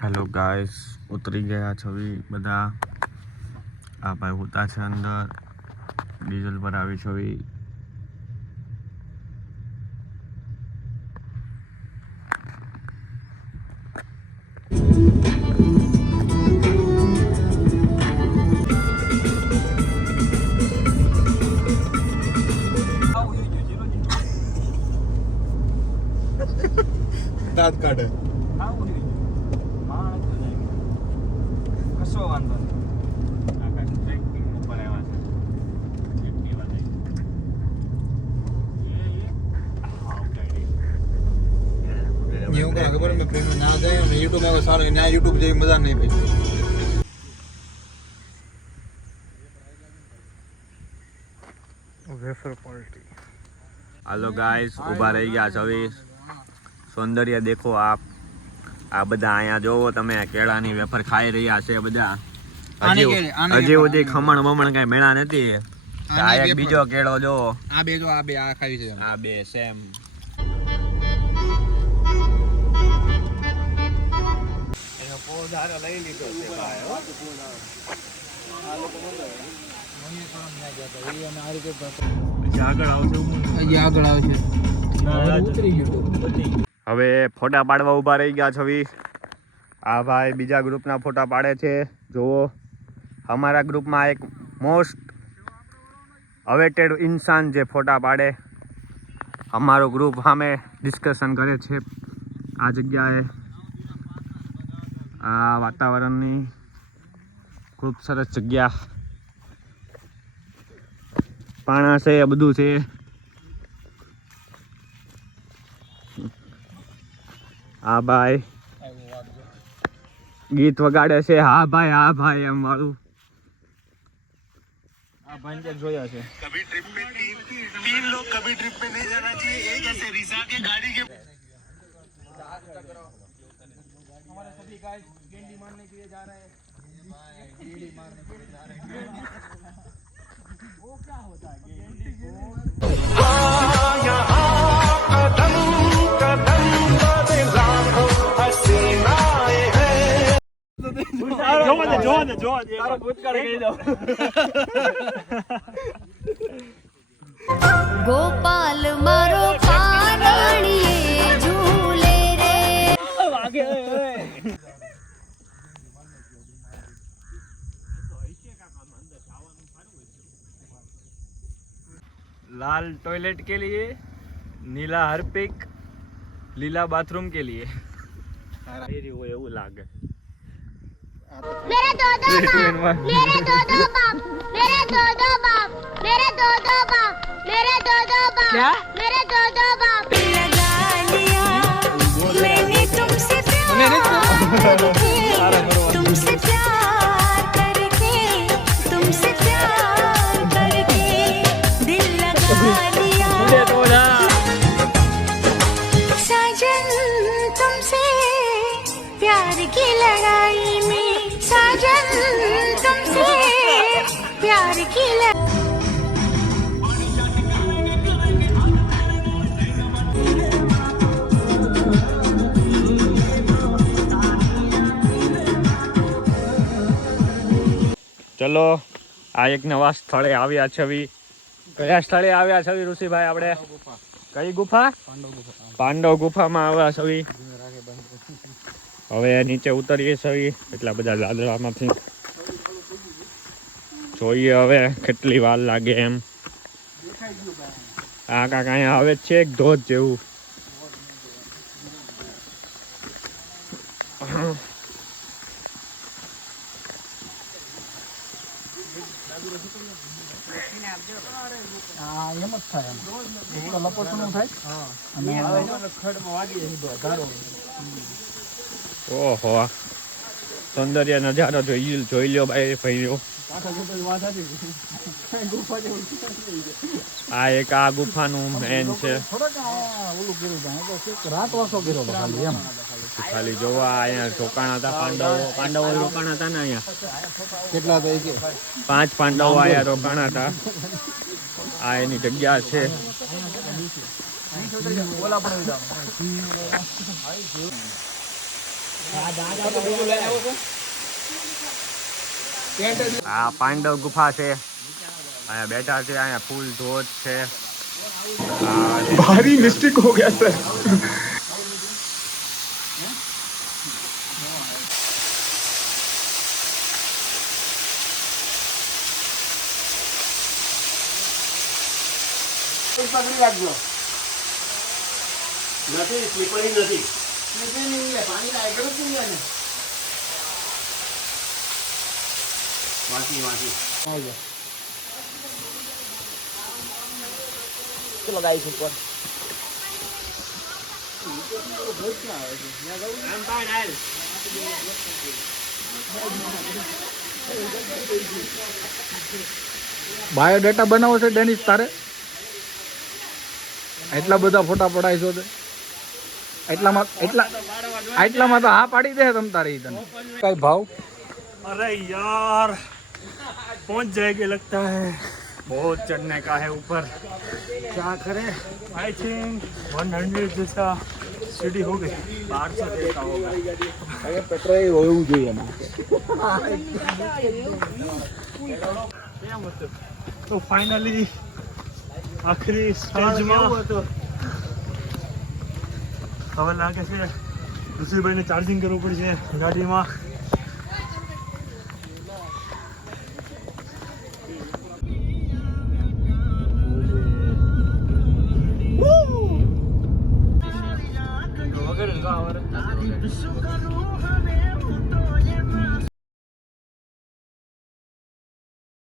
Hello guys, ઉતરી ગયા છવી બધા. આ ભાઈ હોતા છે અંદર, ડીઝલ પર આવી છવી. દાંત કાઢે કશો વાંધો નહીં. આકાશ ટ્રેકિંગ ઉપર આવ્યા છે. એક્ટિવા લઈ. એવું કરે ખબર મેં પ્રેમ ના જાય અને યુટ્યુબ માં સારું ના યુટ્યુબ જેવી મજા નહીં ભાઈ. Wafer party. હાલો ગાઈસ, ઊભા રહી ગયા છવી. સૌંદર્ય દેખો આપ. આ બધા અહીંયા જોવો તમે, કેળાની વેફર ખાઈ રહ્યા છે બધા. હજી સુધી ખમણ બમણ કઈ મેળા નથી. આ એક બીજો કેળો જોવો. આ બે જો, આ બે આ ખાવી છે. આ બે સેમ. એનો પોધારો લઈ લીધો છે ભાઈ. આગળ આવશે. હવે ફોટા પાડવા ઉભા રહી ગયા છવી. આ ભાઈ બીજા ગ્રુપના ફોટા પાડે છે. જુઓ, અમારા ગ્રુપમાં એક મોસ્ટ અવેટેડ ઇન્સાન જે ફોટા પાડે. અમારો ગ્રુપ સામે ડિસ્કશન કરે છે આ જગ્યાએ. આ વાતાવરણની ખૂબ સરસ જગ્યા. પાણા છે, બધું છે. હા ભાઈ ગીત વગાડે છે. હા ભાઈ એમ વાળું. આ ભાઈ જોયા છે. कभी ट्रिप पे तीन लोग कभी ट्रिप पे नहीं जाना चाहिए. एक ऐसे रिसा के गाड़ी के हमारे सभी गाइस गेंडी मारने के लिए जा रहे हैं. गेंडी मारने के लिए जा रहे हैं. वो क्या होता है गेंडी को? તારો ભૂતકાળ કહી દો. ગોપાલ મારો પારણીએ ઝૂલે રે. लाल टॉयलेट के लिए, नीला हार्पिक, लीला बाथरूम के लिए. એવું લાગે. मेरे दो दो बाप, मेरे दो दो बाप, मेरे दो दो बाप, मेरे दो दो बाप, मेरे दो दो बाप, क्या? मेरे दो दो बाप. लगा लिया मैंने तुमसे प्यार करके, तुमसे प्यार करके, तुमसे प्यार करके दिल लगा लिया. साजन तुमसे प्यार की लड़ाई में, साजन तुमसे प्यार की ચલો, આ એક નવા સ્થળે આવ્યા છવી. કયા સ્થળે આવ્યા છવી ઋષિભાઈ આપણે? કઈ ગુફા? પાંડવ ગુફામાં આવ્યા છવી. હવે નીચે ઉતરીએ છવી. એટલા બધા દાદરામાંથી જોઈએ હવે કેટલી વાર લાગે એમ. આ કાંક અહીંયા આવે છે એક ધોધ જેવું. આ એમ જ થાય. એક તો લપસણું થાય અને ખડમાં વાગી ધારો. ઓહો, સૌંદર્ય નજારો જોઈ લ્યો ભાઈ ભાઈઓ. આ એક આ ગુફાનું મેન છે. ખાલી જોવા અહીંયા રોકાણા હતા પાંડવો રોકાણા હતા ને અહીંયા. કેટલા હતા? 5 પાંડવો અહીંયા રોકાણા હતા. આ એની જગ્યા છે. આ પાંડવ ગુફા છે, અહીંયા બેઠા છે, અહીંયા ફૂલ ધોધ છે. भारी मिस्टेक हो गया सर. પકડી રાખજો. નથી સ્લીપરી નથી. પાણી આગળ જ નહીં ને. વાંચી ચલો ગાઈસ ઉપર. બાયોડેટા બનાવો છે ડેનિસ તારે? એટલા બધા ફોટા પડાઈશો તે? એટલામાં તો હા પાડી દે તમ તારે. તને કઈ ભાવ? अरे यार पहुंच जाएंगे लगता है. बहुत चढ़ने का है ऊपर. क्या करें? आई थिंक 100 जैसा सीढ़ी हो गई. 1200 जैसा होगा. પેટ્રોલ હોવું જોઈએ એમાં. तो फाइनली आखिरी स्टेज में હવે લાગે છે ઋષિભાઈને ચાર્જિંગ કરવું પડશે ગાડીમાં.